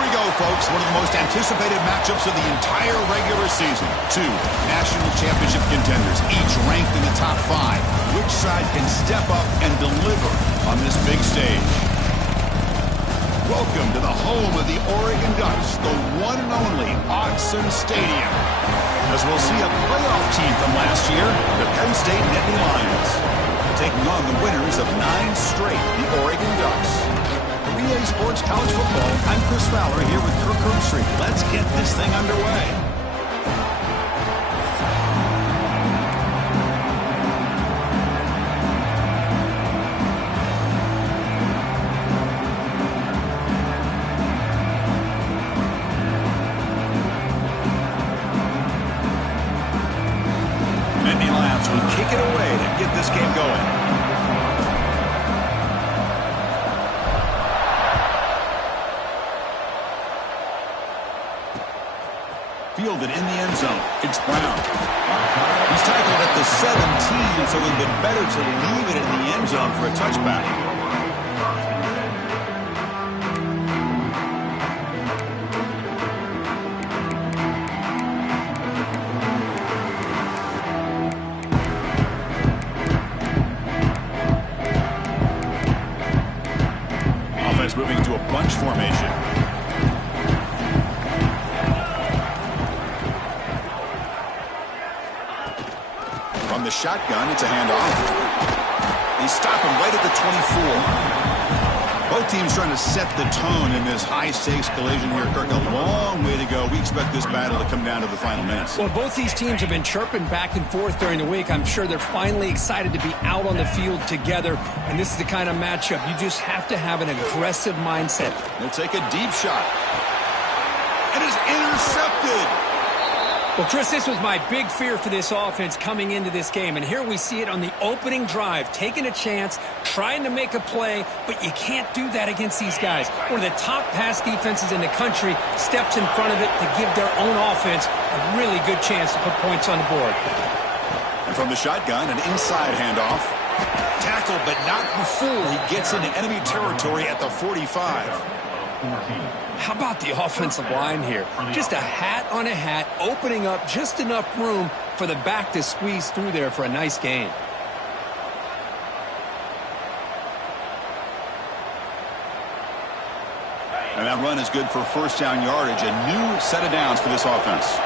we go, folks. One of the most anticipated matchups of the entire regular season. Two national championship contenders, each ranked in the top 5. Which side can step up and deliver on this big stage? Welcome to the home of the Oregon Ducks, the one and only Autzen Stadium. As we'll see a playoff team from last year, the Penn State Nittany Lions, taking on the winners of 9 straight, the Oregon Ducks. For EA Sports College Football, I'm Chris Fowler here with Kirk Herbstreit. Let's get this thing underway. Kick it away to get this game going. Fielded in the end zone. It's Brown. He's tackled at the 17, so it would have been better to leave it in the end zone for a touchback. Moving to a bunch formation. From the shotgun, it's a handoff. They stop him right at the 24. Both teams trying to set the tone in this high-stakes collision here, Kirk. A long way to go. We expect this battle to come down to the final minutes. Well, both these teams have been chirping back and forth during the week. I'm sure they're finally excited to be out on the field together, and this is the kind of matchup you just have to have an aggressive mindset. They'll take a deep shot. And it's intercepted. Well, Chris, this was my big fear for this offense coming into this game, and here we see it on the opening drive, taking a chance, trying to make a play, but you can't do that against these guys. One of the top pass defenses in the country steps in front of it to give their own offense a really good chance to put points on the board. And from the shotgun, an inside handoff. Tackled, but not before he gets into enemy territory at the 45. How about the offensive line here? Just a hat on a hat, opening up just enough room for the back to squeeze through there for a nice gain. And that run is good for first down yardage. A new set of downs for this offense.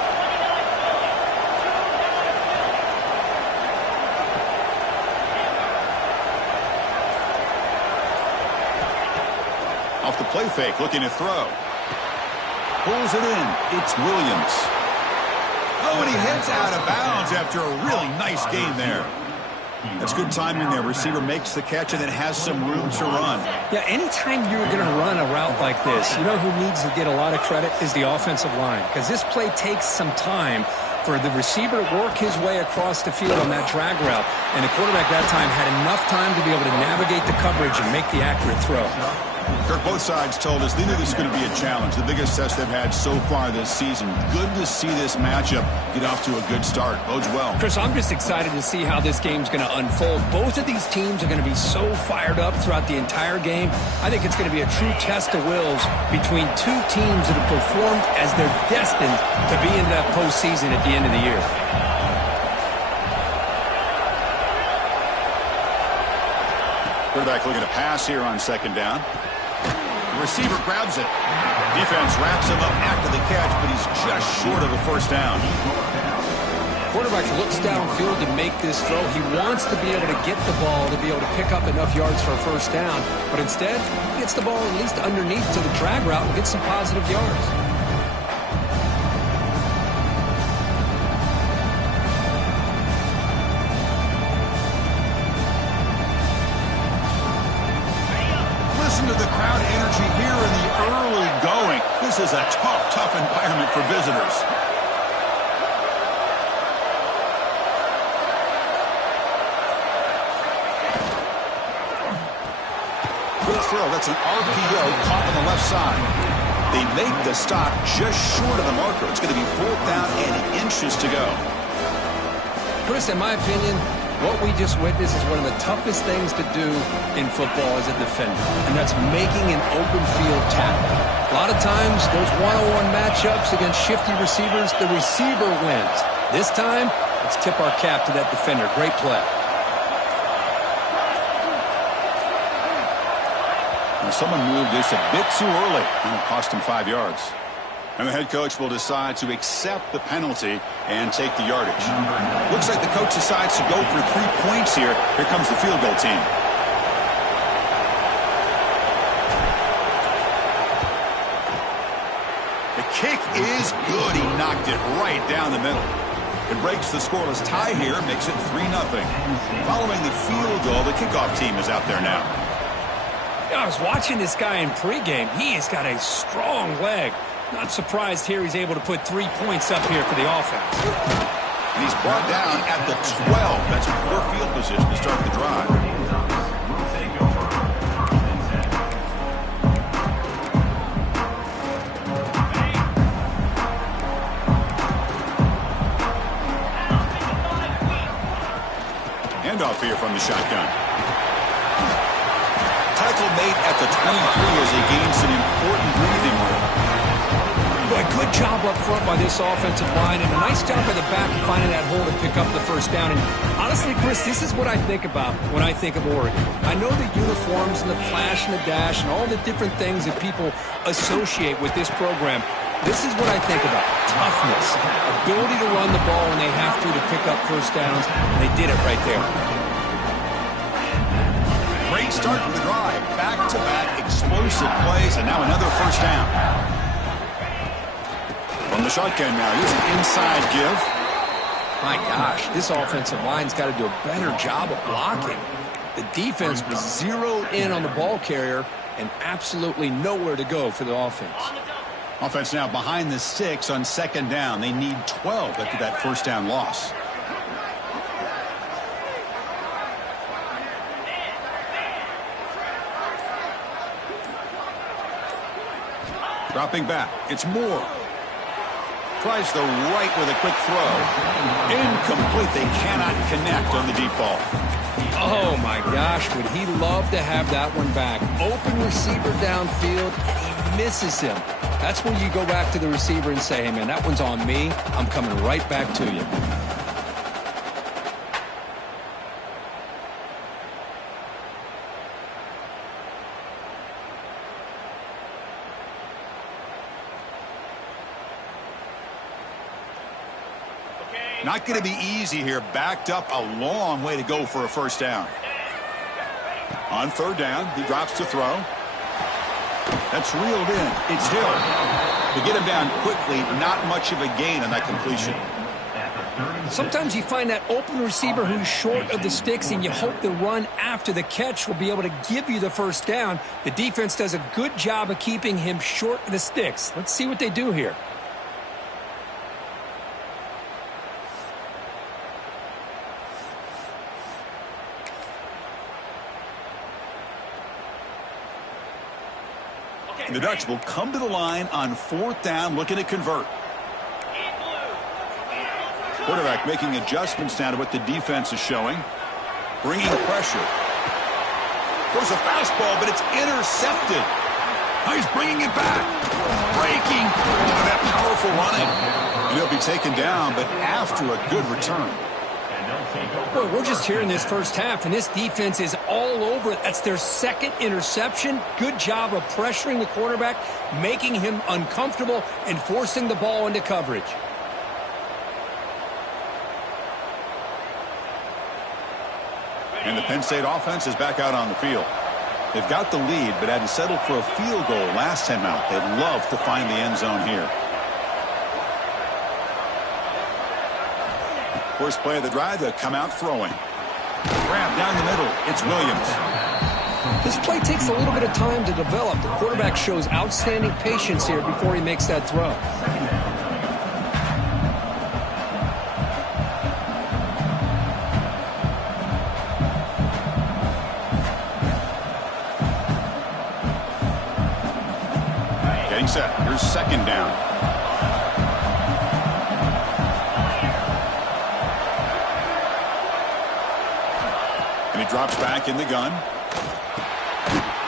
Off the play fake, looking to throw. Pulls it in. It's Williams. Oh, and he heads out of bounds after a really nice gain there. That's good timing there. Receiver makes the catch and then has some room to run. Yeah, anytime you're going to run a route like this, you know who needs to get a lot of credit is the offensive line. Because this play takes some time for the receiver to work his way across the field on that drag route. And the quarterback that time had enough time to be able to navigate the coverage and make the accurate throw. Kirk, both sides told us they knew this was going to be a challenge, the biggest test they've had so far this season. Good to see this matchup get off to a good start. Bodes well. Chris, I'm just excited to see how this game's going to unfold. Both of these teams are going to be so fired up throughout the entire game. I think it's going to be a true test of wills between two teams that have performed as they're destined to be in that postseason at the end of the year. Quarterback looking to pass here on second down. The receiver grabs it. Defense wraps him up after the catch, but he's just short of a first down. Quarterback looks downfield to make this throw. He wants to be able to get the ball to be able to pick up enough yards for a first down, but instead he gets the ball at least underneath to the drag route and gets some positive yards. Listen to the crowd energy here in the early going. This is a tough environment for visitors. Good throw. That's an RPO caught on the left side. They make the stop just short of the marker. It's going to be 4th down and inches to go. Chris, in my opinion, What we just witnessed is one of the toughest things to do in football as a defender, and that's making an open field tackle. A lot of times, those one-on-one matchups against shifty receivers, the receiver wins. This time, let's tip our cap to that defender. Great play. Well, someone moved this a bit too early, and it cost him 5 yards. And the head coach will decide to accept the penalty and take the yardage. Looks like the coach decides to go for 3 points here. Here comes the field goal team. The kick is good. He knocked it right down the middle. It breaks the scoreless tie here, makes it 3-0. Following the field goal, the kickoff team is out there now. I was watching this guy in pregame. He has got a strong leg. Not surprised here he's able to put 3 points up here for the offense. And he's brought down at the 12. That's poor field position to start the drive. Handoff here from the shotgun. Tackle made at the 23 as he gains an important breathing room. Boy, good job up front by this offensive line, and a nice job by the back of finding that hole to pick up the first down. And honestly, Chris, this is what I think about when I think of Oregon. I know the uniforms and the flash and the dash and all the different things that people associate with this program. This is what I think about. Toughness, ability to run the ball when they have to pick up first downs. They did it right there. Great start to the drive. Back-to-back explosive plays, and now another first down. From the shotgun now, here's an inside give. My gosh, this offensive line's got to do a better job of blocking. The defense was zeroed in on the ball carrier and absolutely nowhere to go for the offense. Offense now behind the sticks on second down. They need 12 after that first down loss. Dropping back, it's Moore. Tries the right with a quick throw. Incomplete. They cannot connect on the deep ball. Oh, my gosh. Would he love to have that one back. Open receiver downfield, and he misses him. That's when you go back to the receiver and say, hey, man, that one's on me. I'm coming right back to you. Not going to be easy here. Backed up a long way to go for a first down. On third down, he drops to throw. That's reeled in. It's Hill. To get him down quickly, not much of a gain on that completion. Sometimes you find that open receiver who's short of the sticks, and you hope the run after the catch will be able to give you the first down. The defense does a good job of keeping him short of the sticks. Let's see what they do here. The Ducks will come to the line on fourth down, looking to convert. Quarterback making adjustments now to what the defense is showing. Bringing pressure. Throws a fastball, but it's intercepted. Now he's bringing it back. Breaking. Look at that powerful running. And he'll be taken down, but after a good return. Boy, we're just here in this first half, and this defense is all over it. That's their second interception. Good job of pressuring the quarterback, making him uncomfortable, and forcing the ball into coverage. And the Penn State offense is back out on the field. They've got the lead, but had to settle for a field goal last time out. They'd love to find the end zone here. First play of the drive, they'll come out throwing. Grab down the middle. It's Williams. This play takes a little bit of time to develop. The quarterback shows outstanding patience here before he makes that throw. Getting set. Here's second down. Drops back in the gun.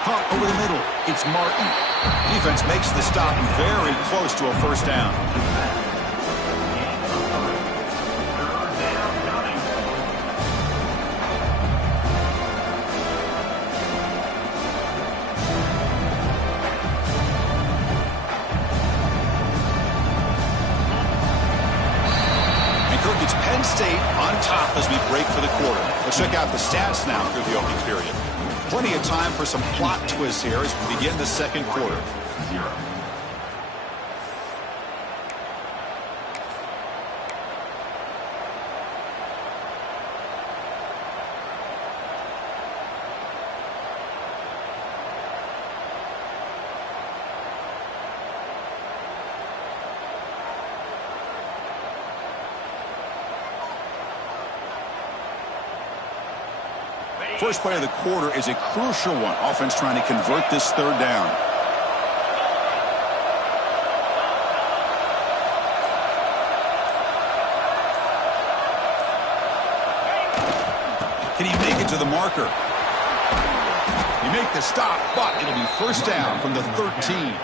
Caught over the middle. It's Martin. Defense makes the stop very close to a first down. It's Penn State on top as we break for the quarter. Let's check out the stats now through the opening period. Plenty of time for some plot twists here as we begin the second quarter. First play of the quarter is a crucial one. Offense trying to convert this third down. Can he make it to the marker? He make the stop, but it'll be first down from the 13.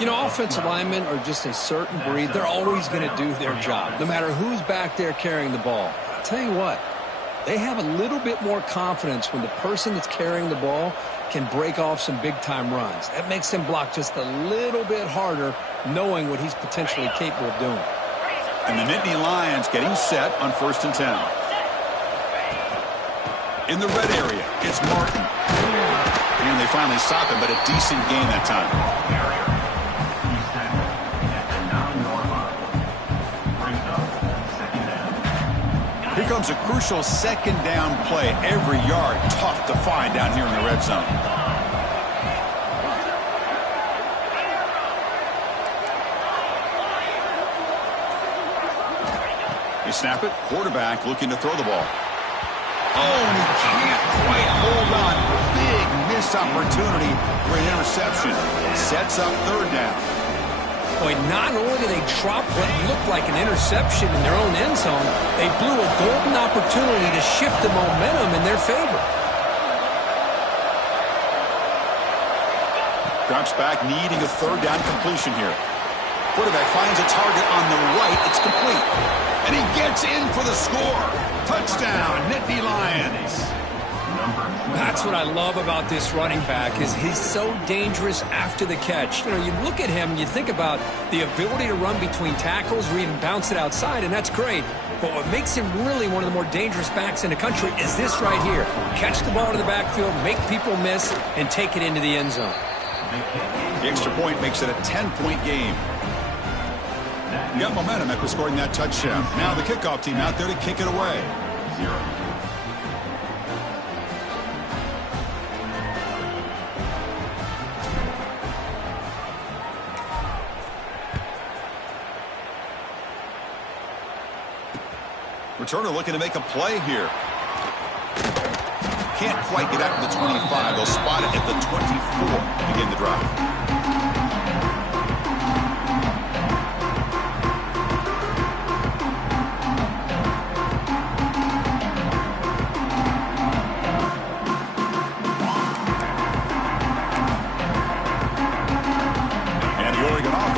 You know, offensive linemen are just a certain breed. They're always going to do their job, no matter who's back there carrying the ball. I'll tell you what. They have a little bit more confidence when the person that's carrying the ball can break off some big-time runs. That makes them block just a little bit harder, knowing what he's potentially capable of doing. And the Nittany Lions getting set on 1st and 10. In the red area, it's Martin. And they finally stop him, but a decent gain that time. Here comes a crucial second down play. Every yard tough to find down here in the red zone. They snap it. Quarterback looking to throw the ball. Oh, and he can't quite hold on. Big missed opportunity for an interception. Sets up third down. Boy, not only did they drop what looked like an interception in their own end zone, they blew a golden opportunity to shift the momentum in their favor. Drops back, needing a third down completion here. Quarterback finds a target on the right. It's complete. And he gets in for the score. Touchdown, Nittany Lions. That's what I love about this running back is he's so dangerous after the catch. You know, you look at him and you think about the ability to run between tackles or even bounce it outside, and that's great. But what makes him really one of the more dangerous backs in the country is this right here. Catch the ball to the backfield, make people miss, and take it into the end zone. The extra point makes it a 10-point game. Got momentum after scoring that touchdown. Now the kickoff team out there to kick it away. Returner looking to make a play here. Can't quite get out to the 25. They'll spot it at the 24 to begin the drive.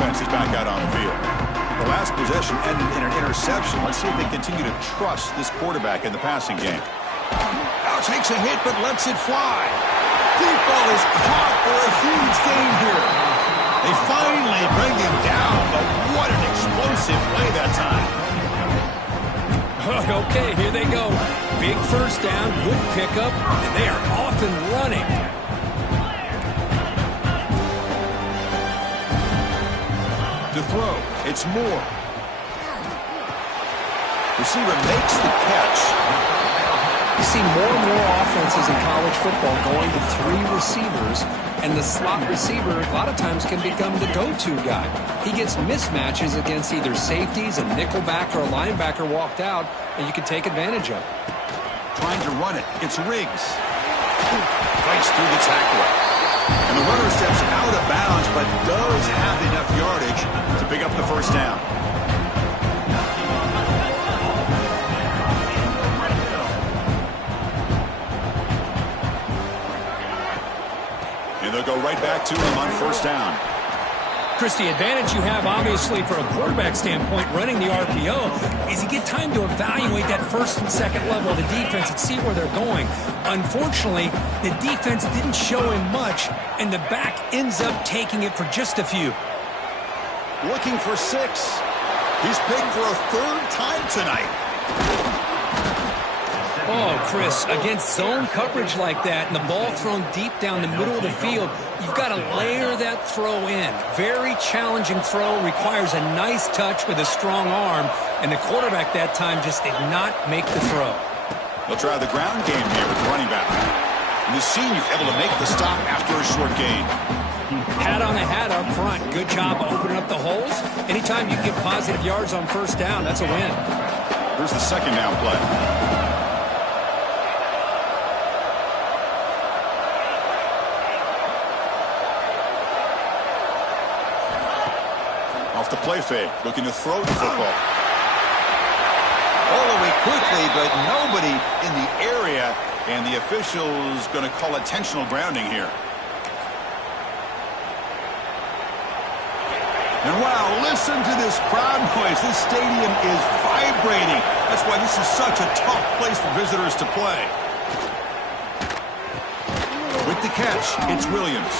Is back out on the field. The last possession ended in an interception. Let's see if they continue to trust this quarterback in the passing game. Now takes a hit but lets it fly. Deep ball is caught for a huge gain here. They finally bring him down, but what an explosive play that time. Okay, here they go. Big first down, good pickup, and they are off and running. To throw, it's Moore. Receiver makes the catch. You see more and more offenses in college football going to 3 receivers, and the slot receiver a lot of times can become the go-to guy. He gets mismatches against either safeties, a nickelback, or a linebacker walked out, and you can take advantage of it. Trying to run it, it's Riggs. Fights through the tackler. And the runner steps out of bounds, but does have enough yardage to pick up the first down. And they'll go right back to him on first down. Chris, the advantage you have, obviously, from a quarterback standpoint, running the RPO, is you get time to evaluate that first and second level of the defense and see where they're going. Unfortunately, the defense didn't show him much, and the back ends up taking it for just a few. Looking for 6. He's picked for a 3rd time tonight. Oh, Chris, against zone coverage like that and the ball thrown deep down the middle of the field, you've got to layer that throw in. Very challenging throw, requires a nice touch with a strong arm, and the quarterback that time just did not make the throw. They'll try the ground game here with the running back. And the senior able to make the stop after a short gain. Hat on the hat up front. Good job opening up the holes. Anytime you get positive yards on first down, that's a win. Here's the second down play. Off the play fake, looking to throw the football. All the way quickly, but nobody in the area, and the official's going to call intentional grounding here. And wow, listen to this crowd noise. This stadium is vibrating. That's why this is such a tough place for visitors to play. With the catch, it's Williams.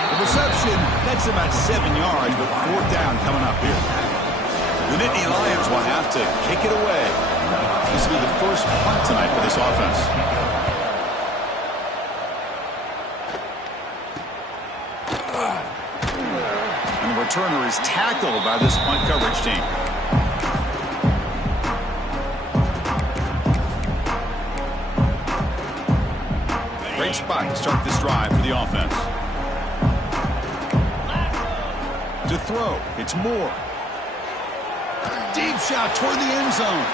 The reception, that's about 7 yards, but 4th down coming up here. The Nittany Lions will have to kick it away. This will be the first punt tonight for this offense. And the returner is tackled by this punt coverage team. Great spot to start this drive for the offense. To throw, it's Moore. Deep shot toward the end zone.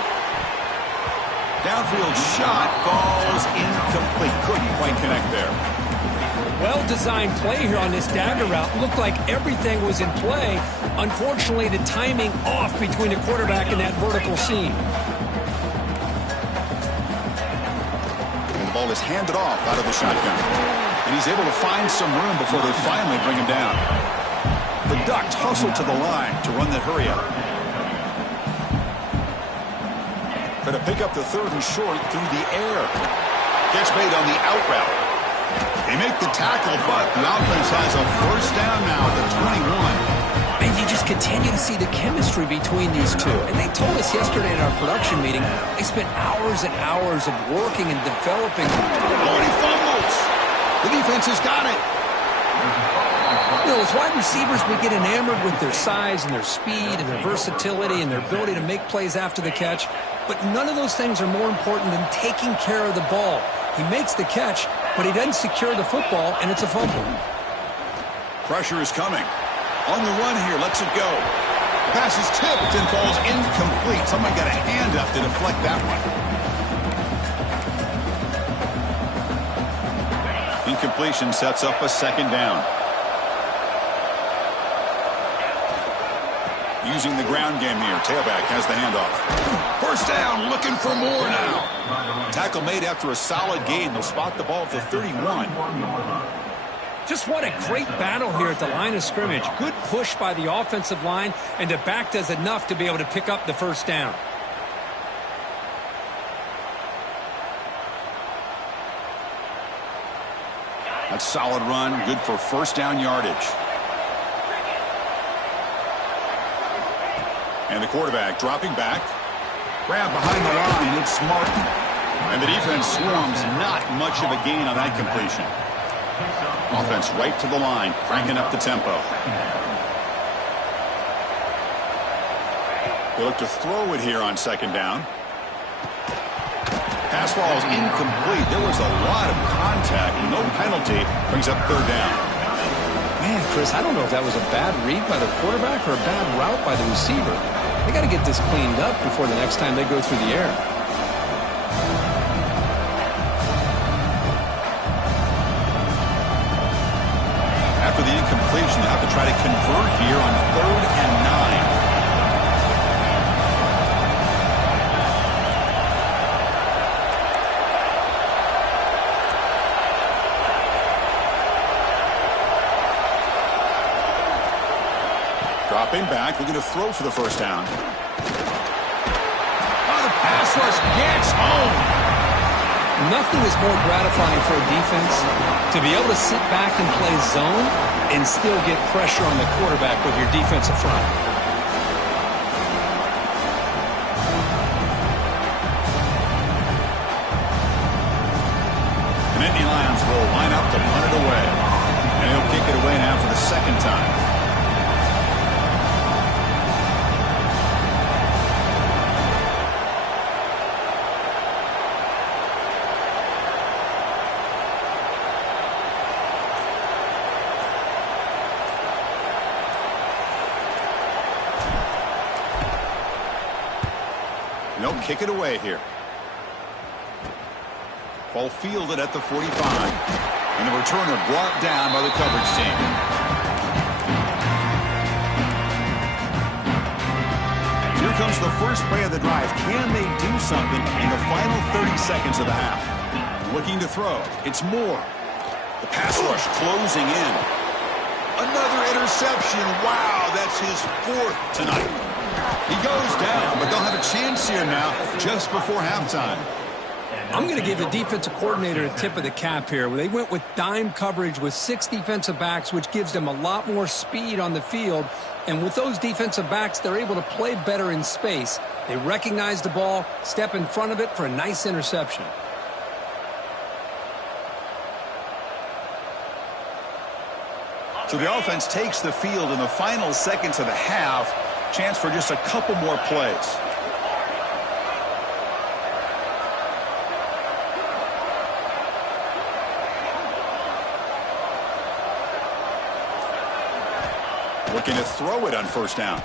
Downfield shot falls incomplete. Couldn't quite connect there. Well-designed play here on this dagger route. Looked like everything was in play. Unfortunately, the timing off between the quarterback and that vertical seam. And the ball is handed off out of the shotgun. And he's able to find some room before they finally bring him down. The Ducks hustle to the line to run that hurry up. Going to pick up the 3rd and short through the air. Gets made on the out route. They make the tackle, but the offense has a first down now at the 21. And you just continue to see the chemistry between these two. And they told us yesterday in our production meeting, they spent hours and hours of working and developing. Oh, and he fumbles. The defense has got it. You know, as wide receivers, we get enamored with their size and their speed and their versatility and their ability to make plays after the catch. But none of those things are more important than taking care of the ball. He makes the catch, but he doesn't secure the football, and it's a fumble. Pressure is coming. On the run here, lets it go. Pass is tipped and falls incomplete. Someone got a hand up to deflect that one. Incompletion sets up a 2nd down. Using the ground game here. Tailback has the handoff. First down, looking for more now. Tackle made after a solid gain. They'll spot the ball at the 31. Just what a great battle here at the line of scrimmage. Good push by the offensive line, and the back does enough to be able to pick up the first down. That's solid run, good for first down yardage. And the quarterback dropping back. Grab behind the line, it's Martin. And the defense swarms, not much of a gain on that completion. Offense right to the line, cranking up the tempo. They look to throw it here on 2nd down. Pass falls incomplete. There was a lot of contact. No penalty. Brings up 3rd down. Man, Chris, I don't know if that was a bad read by the quarterback or a bad route by the receiver. They got to get this cleaned up before the next time they go through the air. After the incompletion, they have to try to convert here on 3rd and 9. Dropping back, looking to throw for the first down. Oh, the pass rush gets home. Nothing is more gratifying for a defense to be able to sit back and play zone and still get pressure on the quarterback with your defensive front. The Nittany Lions will line up to punt it away. And he'll kick it away now for the second time. No, kick it away here. Ball fielded at the 45. And the returner brought down by the coverage team. Here comes the first play of the drive. Can they do something in the final 30 seconds of the half? Looking to throw. It's Moore. The pass rush closing in. Another interception. Wow, that's his fourth tonight. He goes down, but they'll have a chance here now just before halftime. I'm going to give the defensive coordinator a tip of the cap here. They went with dime coverage with 6 defensive backs, which gives them a lot more speed on the field. And with those defensive backs, they're able to play better in space. They recognize the ball, step in front of it for a nice interception. So the offense takes the field in the final seconds of the half. Chance for just a couple more plays. Looking to throw it on first down.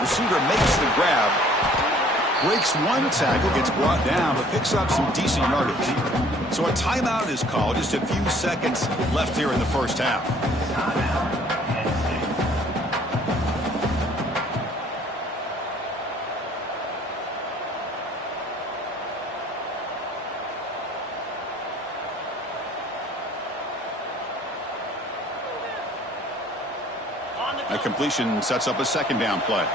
Receiver makes the grab. Breaks one tackle, gets brought down, but picks up some decent yardage. So a timeout is called. Just a few seconds left here in the first half. A completion sets up a second down play.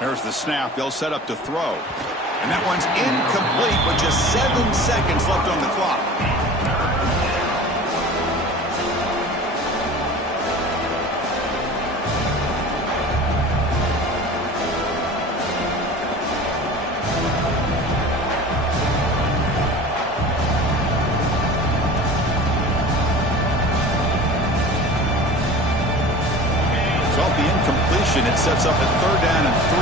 There's the snap. They'll set up to throw. And that one's incomplete with just 7 seconds left on the clock. It sets up a third down and 3.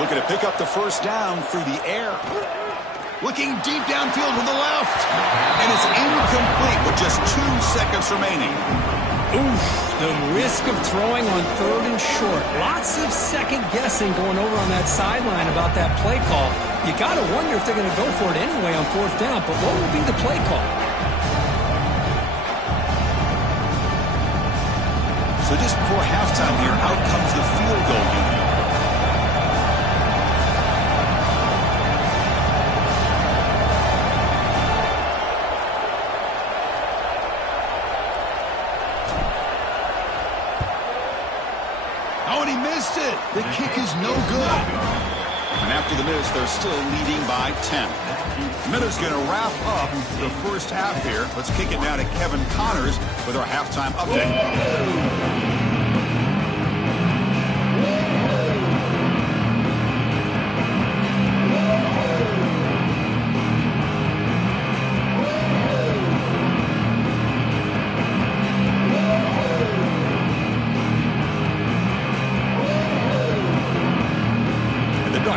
Looking to pick up the first down through the air. Looking deep downfield to the left. And it's incomplete with just 2 seconds remaining. Oof. The risk of throwing on third and short. Lots of second guessing going over on that sideline about that play call. You got to wonder if they're going to go for it anyway on fourth down, but what will be the play call? So just before halftime here, out comes the field goal unit. The kick is no good. And after the miss, they're still leading by 10. Miller's going to wrap up the first half here. Let's kick it now to Kevin Connors with our halftime update.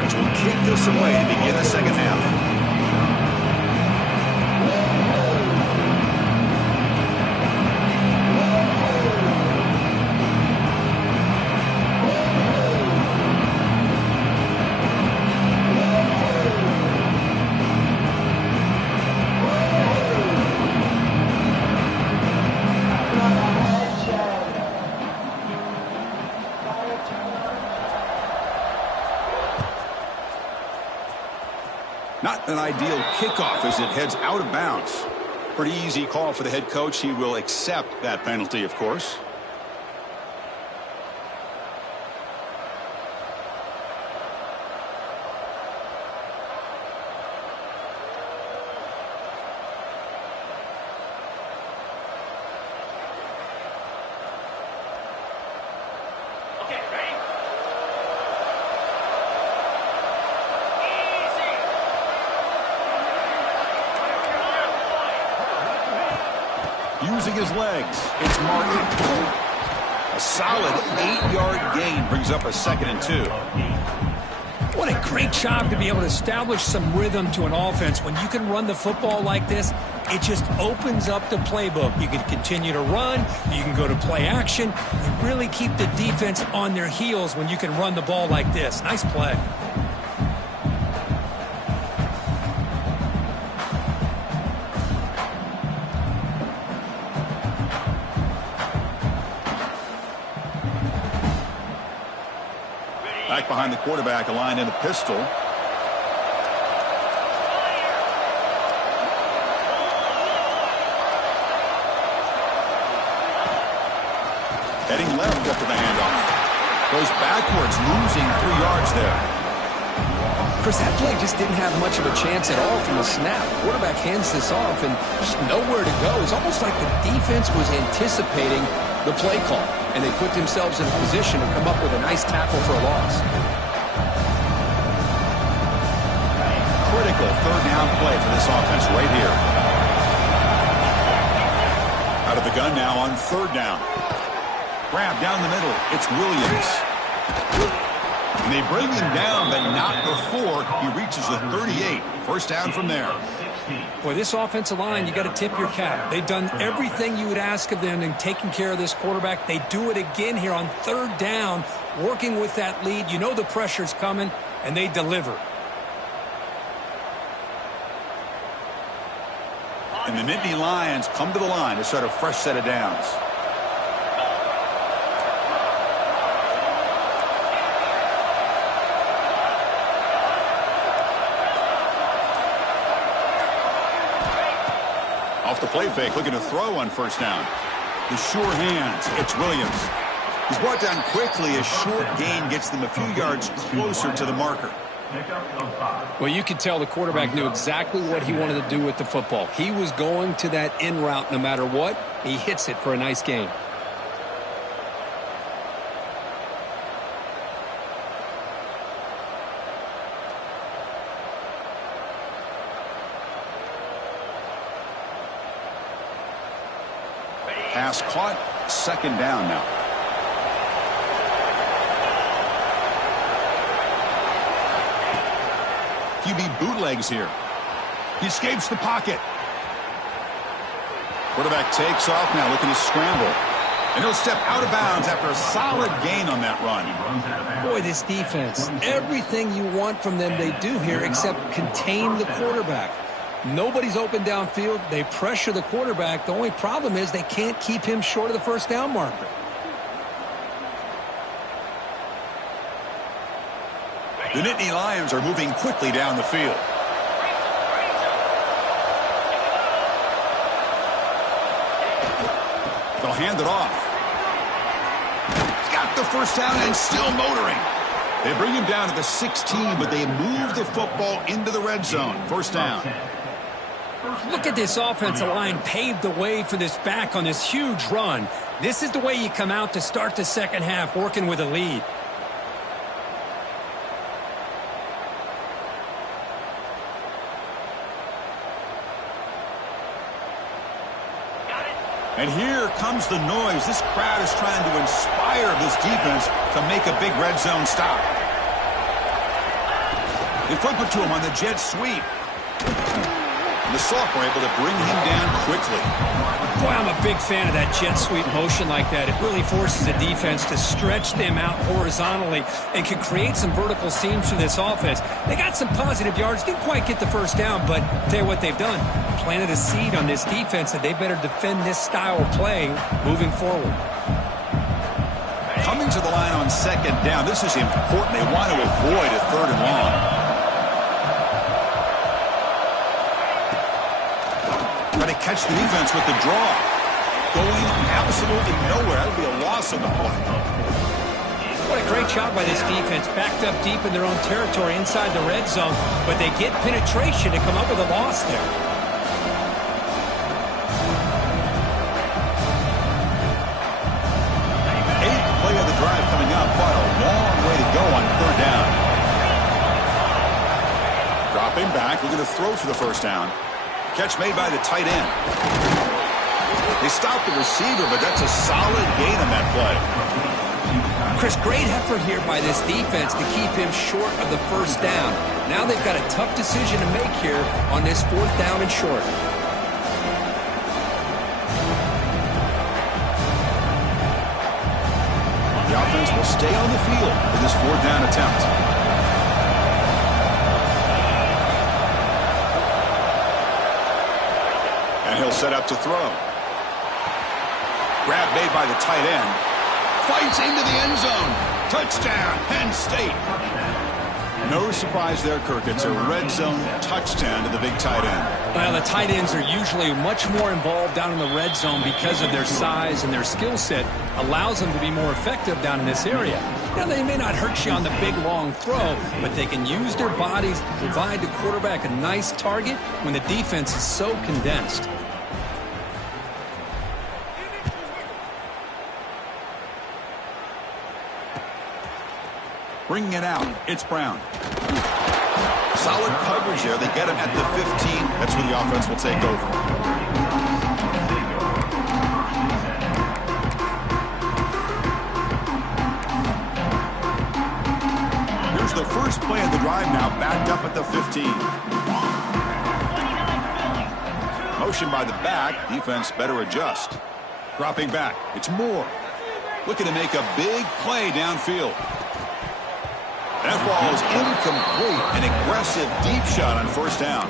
Will kick this away to begin the second half. Not an ideal kickoff as it heads out of bounds. Pretty easy call for the head coach. He will accept that penalty, of course. Using his legs, it's Martin. A solid 8-yard gain brings up a 2nd and 2. What a great job to be able to establish some rhythm to an offense. When you can run the football like this, it just opens up the playbook. You can continue to run, you can go to play action, and really keep the defense on their heels when you can run the ball like this. Nice play. Back behind the quarterback, aligned in a pistol. Heading left after the handoff. Goes backwards, losing 3 yards there. Chris, that play just didn't have much of a chance at all from the snap. Quarterback hands this off and just nowhere to go. It's almost like the defense was anticipating the play call, and they put themselves in a position to come up with a nice tackle for a loss. Critical 3rd down play for this offense right here. Out of the gun now on 3rd down. Grab down the middle. It's Williams. And they bring him down, but not before he reaches the 38. 1st down from there. Boy, this offensive line, you got to tip your cap. They've done everything you would ask of them in taking care of this quarterback. They do it again here on 3rd down, working with that lead. You know the pressure's coming, and they deliver. And the Nittany Lions come to the line to start a fresh set of downs. Off the play fake, looking to throw on 1st down. The sure hands, it's Williams. He's brought down quickly. A short gain gets them a few yards closer to the marker. Well, you could tell the quarterback knew exactly what he wanted to do with the football. He was going to that in route no matter what. He hits it for a nice gain. Pass caught, 2nd down now. QB bootlegs here. He escapes the pocket. Quarterback takes off now, looking to scramble. And he'll step out of bounds after a solid gain on that run. Boy, this defense, everything you want from them they do here except contain the quarterback. Nobody's open downfield. They pressure the quarterback. The only problem is they can't keep him short of the 1st down marker. The Nittany Lions are moving quickly down the field. They'll hand it off. He's got the 1st down and still motoring. They bring him down to the 16, but they move the football into the red zone. 1st down. Look at this offensive line paved the way for this back on this huge run. This is the way you come out to start the 2nd half, working with a lead. And here comes the noise. This crowd is trying to inspire this defense to make a big red zone stop. They flip it to him on the jet sweep. And the Soft were able to bring him down quickly. Boy, I'm a big fan of that jet sweep motion like that. It really forces the defense to stretch them out horizontally and can create some vertical seams for this offense. They got some positive yards. Didn't quite get the 1st down, but I'll tell you what they've done. Planted a seed on this defense that they better defend this style of play moving forward. Coming to the line on 2nd down. This is important. They want to avoid a 3rd and long. catch the defense with the draw. Going absolutely nowhere. That would be a loss on the play. What a great job by this defense. Backed up deep in their own territory inside the red zone, but they get penetration to come up with a loss there. Eighth play of the drive coming up, but a long way to go on third down. Dropping back, looking to throw for the first down. Catch made by the tight end. They stopped the receiver, but that's a solid gain on that play. Chris, great effort here by this defense to keep him short of the first down. Now they've got a tough decision to make here on this fourth down and short. The offense will stay on the field for this fourth down attempt. And he'll set up to throw. Grab made by the tight end. Fights into the end zone. Touchdown, Penn State. No surprise there, Kirk. It's a red zone touchdown to the big tight end. Well, the tight ends are usually much more involved down in the red zone because of their size, and their skill set allows them to be more effective down in this area. Now, they may not hurt you on the big, long throw, but they can use their bodies to provide the quarterback a nice target when the defense is so condensed. Bringing it out, it's Brown. Solid coverage there. They get him at the 15. That's where the offense will take over. Here's the first play of the drive now, backed up at the 15. Motion by the back. Defense better adjust. Dropping back. It's Moore. Looking to make a big play downfield. That ball is incomplete. An aggressive deep shot on first down.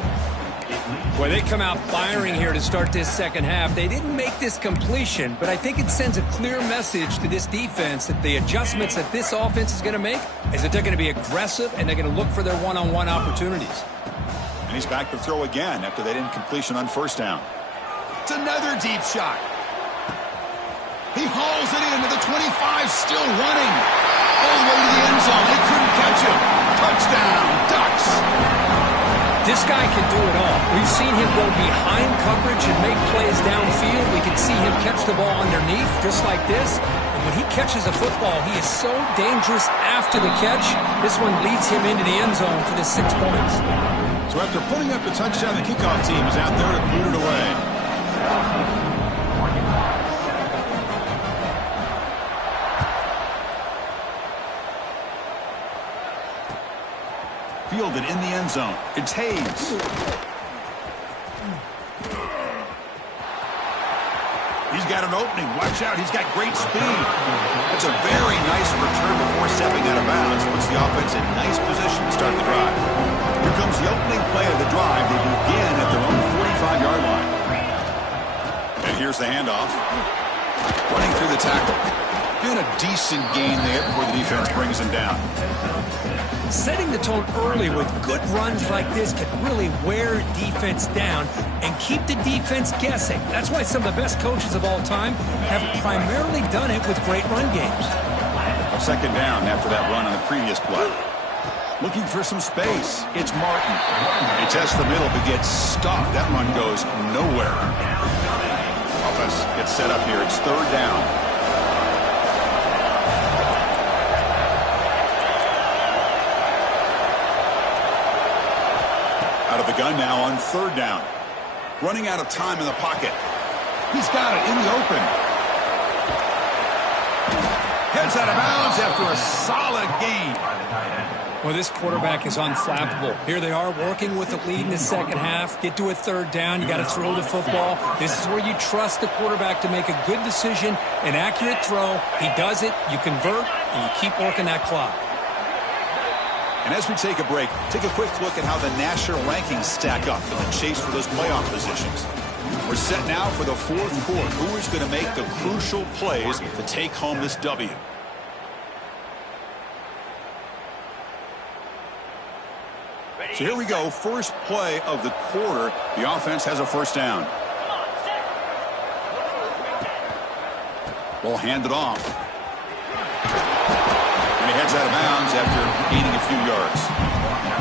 Boy, they come out firing here to start this second half. They didn't make this completion, but I think it sends a clear message to this defense that the adjustments that this offense is going to make is that they're going to be aggressive and they're going to look for their one-on-one opportunities. And he's back to throw again after that incompletion on first down. It's another deep shot. He hauls it into the 25, still running. All the way to the end zone. They couldn't catch him. Touchdown, Ducks. This guy can do it all. We've seen him go behind coverage and make plays downfield. We can see him catch the ball underneath just like this. And when he catches a football, he is so dangerous after the catch. This one leads him into the end zone for the 6 points. So after putting up the touchdown, the kickoff team is out there to boot it away. Fielded in the end zone. It's Hayes. He's got an opening. Watch out. He's got great speed. That's a very nice return before stepping out of bounds. Puts the offense in nice position to start the drive. Here comes the opening play of the drive. They begin at their own 45-yard line. And here's the handoff. Running through the tackle. And a decent gain there before the defense brings him down. Setting the tone early with good runs like this can really wear defense down and keep the defense guessing. That's why some of the best coaches of all time have primarily done it with great run games. Second down after that run on the previous play. Looking for some space. It's Martin. He tests the middle but gets stopped. That run goes nowhere. Offense gets set up here. It's third down. Out of the gun now on third down. Running out of time in the pocket. He's got it in the open. Heads out of bounds after a solid gain. Well, this quarterback is unflappable. Here they are working with the lead in the second half. Get to a third down. You got to throw the football. This is where you trust the quarterback to make a good decision, an accurate throw. He does it. You convert, and you keep working that clock. And as we take a break, take a quick look at how the national rankings stack up in the chase for those playoff positions. We're set now for the fourth quarter. Who is going to make the crucial plays to take home this W? So here we go. First play of the quarter. The offense has a first down. Ball handed off. And he heads out of bounds after gaining a few yards.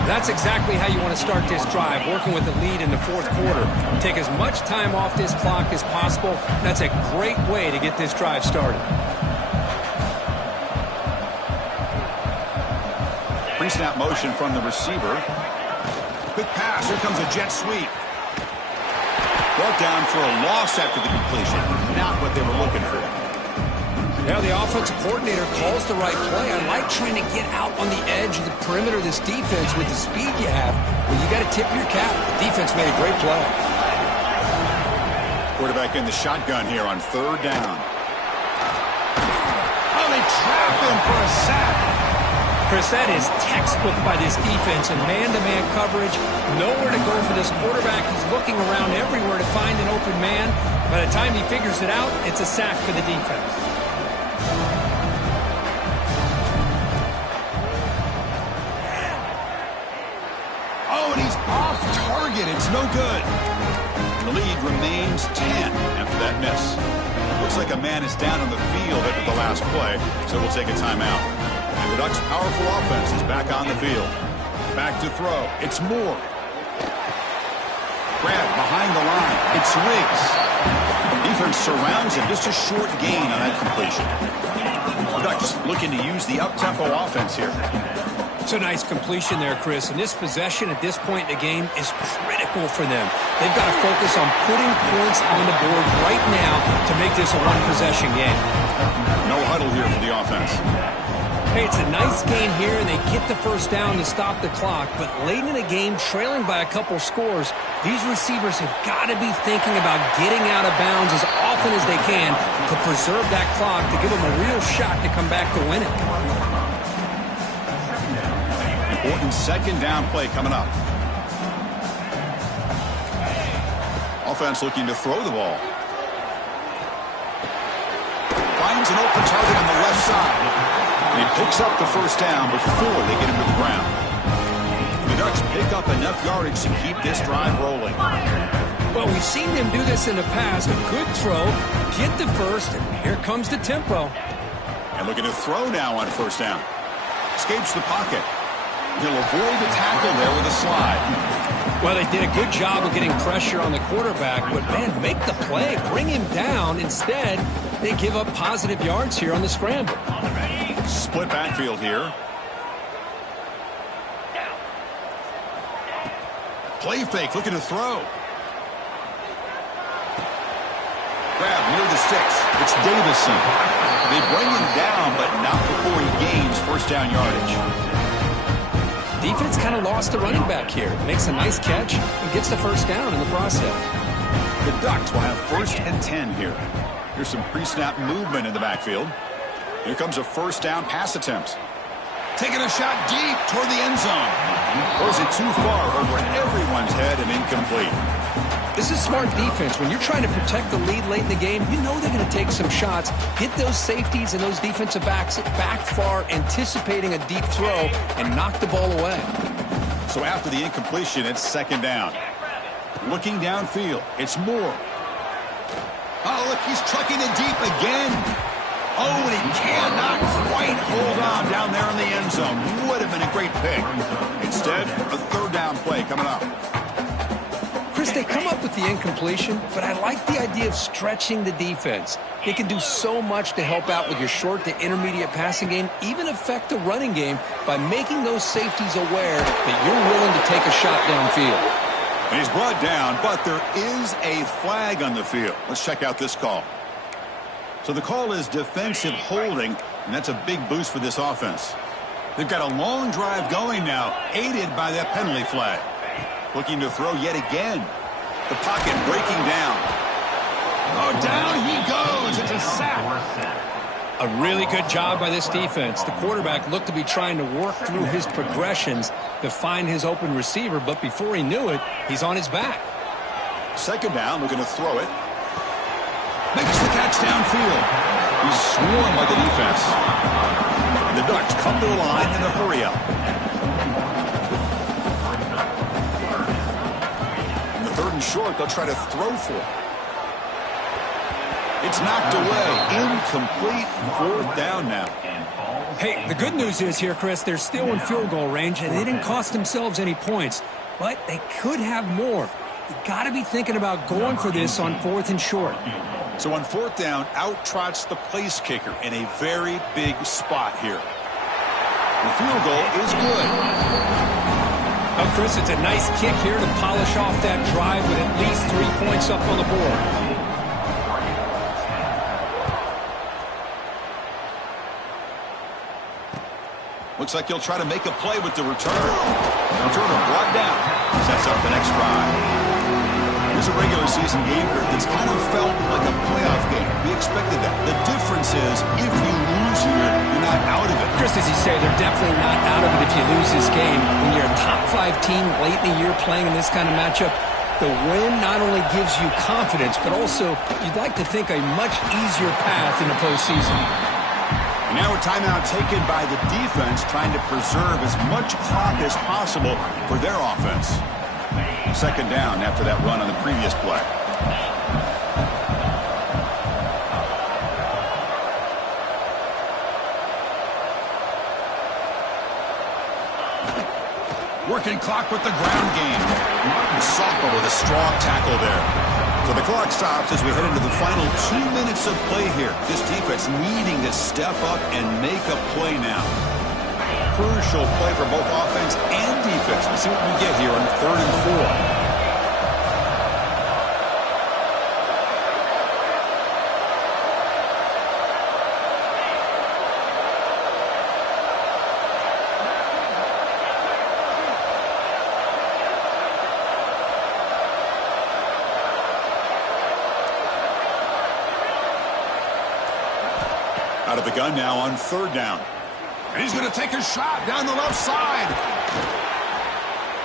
That's exactly how you want to start this drive, working with the lead in the fourth quarter. Take as much time off this clock as possible. That's a great way to get this drive started. Pre-snap motion from the receiver. Quick pass. Here comes a jet sweep. Brought down for a loss after the completion. Not what they were looking for. Yeah, the offensive coordinator calls the right play. I like trying to get out on the edge of the perimeter of this defense with the speed you have. Well, you got to tip your cap. The defense made a great play. Quarterback in the shotgun here on third down. Oh, they trap him for a sack. Chris, that is textbook by this defense in man-to-man coverage. Nowhere to go for this quarterback. He's looking around everywhere to find an open man. By the time he figures it out, it's a sack for the defense. Oh, and he's off target. It's no good. The lead remains 10 after that miss. Looks like a man is down on the field after the last play, so we'll take a timeout. And the Ducks' powerful offense is back on the field. Back to throw. It's Moore. Grab behind the line. It's Riggs. Defense surrounds him. Just a short gain on that completion. The Ducks looking to use the up-tempo offense here. It's a nice completion there, Chris. And this possession at this point in the game is critical for them. They've got to focus on putting points on the board right now to make this a one-possession game. No huddle here for the offense. Hey, it's a nice game here, and they get the first down to stop the clock. But late in the game, trailing by a couple scores, these receivers have got to be thinking about getting out of bounds as often as they can to preserve that clock, to give them a real shot to come back to win it. Important second down play coming up. Offense looking to throw the ball. Finds an open target on the left side. And he picks up the first down before they get him to the ground. The Ducks pick up enough yardage to keep this drive rolling. Well, we've seen them do this in the past. A good throw, get the first, and here comes the tempo. And looking to throw now on first down. Escapes the pocket. He'll avoid the tackle there with a slide. Well, they did a good job of getting pressure on the quarterback, but, man, make the play. Bring him down. Instead, they give up positive yards here on the scramble. Split backfield here. Play fake, looking to throw. Grab near the sticks. It's Davison. They bring him down, but not before he gains first down yardage. Defense kind of lost the running back here. Makes a nice catch and gets the first down in the process. The Ducks will have first and 10 here. Here's some pre-snap movement in the backfield. Here comes a first down pass attempt. Taking a shot deep toward the end zone. Or is it too far over everyone's head and incomplete? This is smart defense. When you're trying to protect the lead late in the game, you know they're going to take some shots, get those safeties and those defensive backs back far, anticipating a deep throw, and knock the ball away. So after the incompletion, it's second down. Looking downfield, it's Moore. Oh, look, he's trucking it deep again. Oh, and he cannot quite hold on down there in the end zone. Would have been a great pick. Instead, a third down play coming up. Chris, they come up with the incompletion, but I like the idea of stretching the defense. They can do so much to help out with your short to intermediate passing game, even affect the running game by making those safeties aware that you're willing to take a shot downfield. And he's brought down, but there is a flag on the field. Let's check out this call. So the call is defensive holding, and that's a big boost for this offense. They've got a long drive going now, aided by that penalty flag. Looking to throw yet again. The pocket breaking down. Oh, down he goes. It's a sack. A really good job by this defense. The quarterback looked to be trying to work through his progressions to find his open receiver, but before he knew it, he's on his back. Second down, looking to throw it. Makes the catch downfield. He's swarmed by the defense. And the Ducks come to the line in a hurry-up. Third and short, they'll try to throw for it. It's knocked away. Incomplete. 4th down now. Hey, the good news is here, Chris, they're still in field goal range, and they didn't cost themselves any points. But they could have more. You got to be thinking about going for this on 4th and short. So on 4th down, out trots the place kicker in a very big spot here. The field goal is good. Well, Chris, it's a nice kick here to polish off that drive with at least 3 points up on the board. Looks like he'll try to make a play with the return. Returner brought down. Sets up the next drive. Here's a regular season game that's kind of felt like a playoff game. We expected that. The difference is if you lose here, you're not out of it. Chris, as you say, they're definitely not out of it if you lose this game. When you're a top 5 team late in the year playing in this kind of matchup, the win not only gives you confidence, but also you'd like to think a much easier path in the postseason. And now a timeout taken by the defense, trying to preserve as much clock as possible for their offense. 2nd down after that run on the previous play. Working clock with the ground game. Soccer with a strong tackle there. So the clock stops as we head into the final 2 minutes of play here. This defense needing to step up and make a play now. Crucial play for both offense and defense. Let's see what we get here on 3rd and 4. Out of the gun now on 3rd down. And he's going to take a shot down the left side.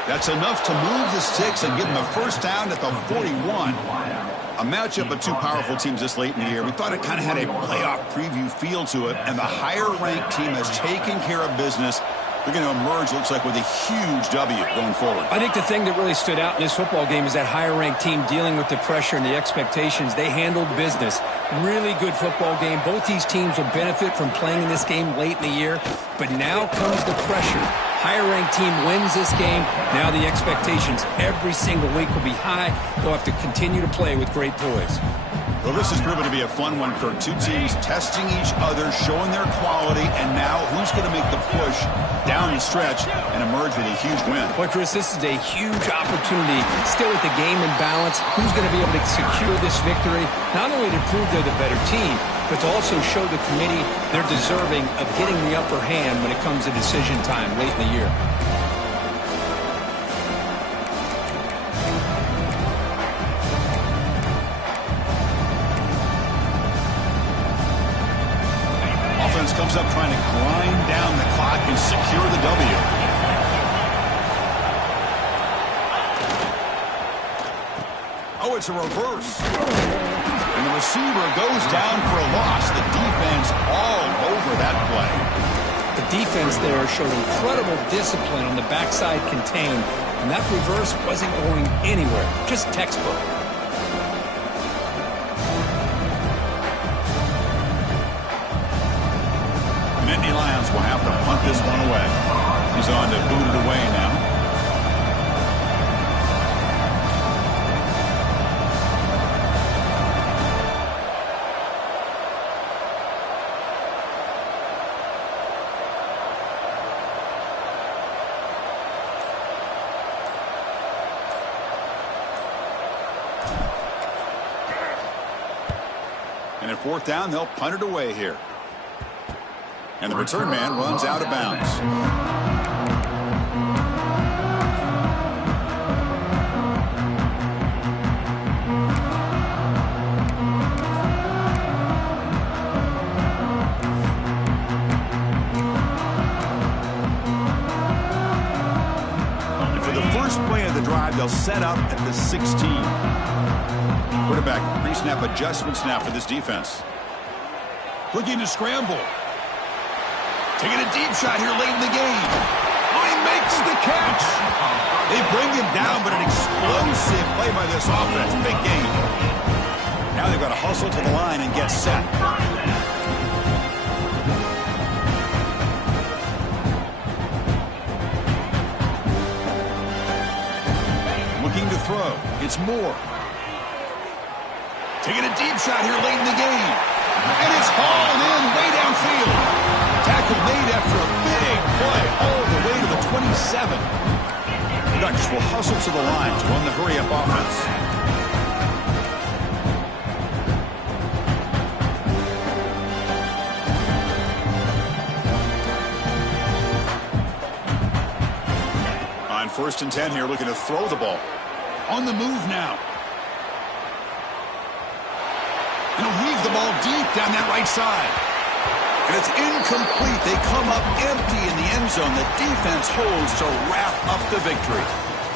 That's enough to move the sticks and give him a 1st down at the 41. A matchup of 2 powerful teams this late in the year. We thought it kind of had a playoff preview feel to it, and the higher-ranked team has taken care of business. They're going to emerge, looks like, with a huge W going forward. I think the thing that really stood out in this football game is that higher-ranked team dealing with the pressure and the expectations. They handled business. Really good football game. Both these teams will benefit from playing in this game late in the year, but now comes the pressure. Higher-ranked team wins this game. Now the expectations every single week will be high. They'll have to continue to play with great poise. Well, this has proven to be a fun one, Kurt. 2 teams testing each other, showing their quality, and now who's going to make the push down the stretch and emerge with a huge win? Well, Chris, this is a huge opportunity. Still with the game in balance, who's going to be able to secure this victory, not only to prove they're the better team, but to also show the committee they're deserving of getting the upper hand when it comes to decision time late in the year. Comes up trying to grind down the clock and secure the W. Oh, it's a reverse. And the receiver goes down for a loss. The defense all over that play. The defense there showed incredible discipline on the backside contained, and that reverse wasn't going anywhere. Just textbook. Lions will have to punt this one away. He's on to boot it away now. And at 4th down, they'll punt it away here. And the return man runs out of bounds. And for the first play of the drive, they'll set up at the 16. Quarterback pre-snap adjustments now for this defense. Looking to scramble. Taking a deep shot here late in the game. Oh, he makes the catch. They bring him down, but an explosive play by this offense. Big game. Now they've got to hustle to the line and get set. Looking to throw. It's Moore. Taking a deep shot here late in the game. And it's hauled in way downfield. Tackle made after a big play all the way to the 27. The Ducks will hustle to the line to run the hurry-up offense. On 1st and 10 here, looking to throw the ball. On the move now. And he'll weave the ball deep down that right side. And it's incomplete. They come up empty in the end zone. The defense holds to wrap up the victory.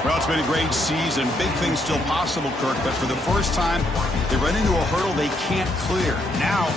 Well, it's been a great season. Big things still possible, Kirk, but for the first time, they run into a hurdle they can't clear. Now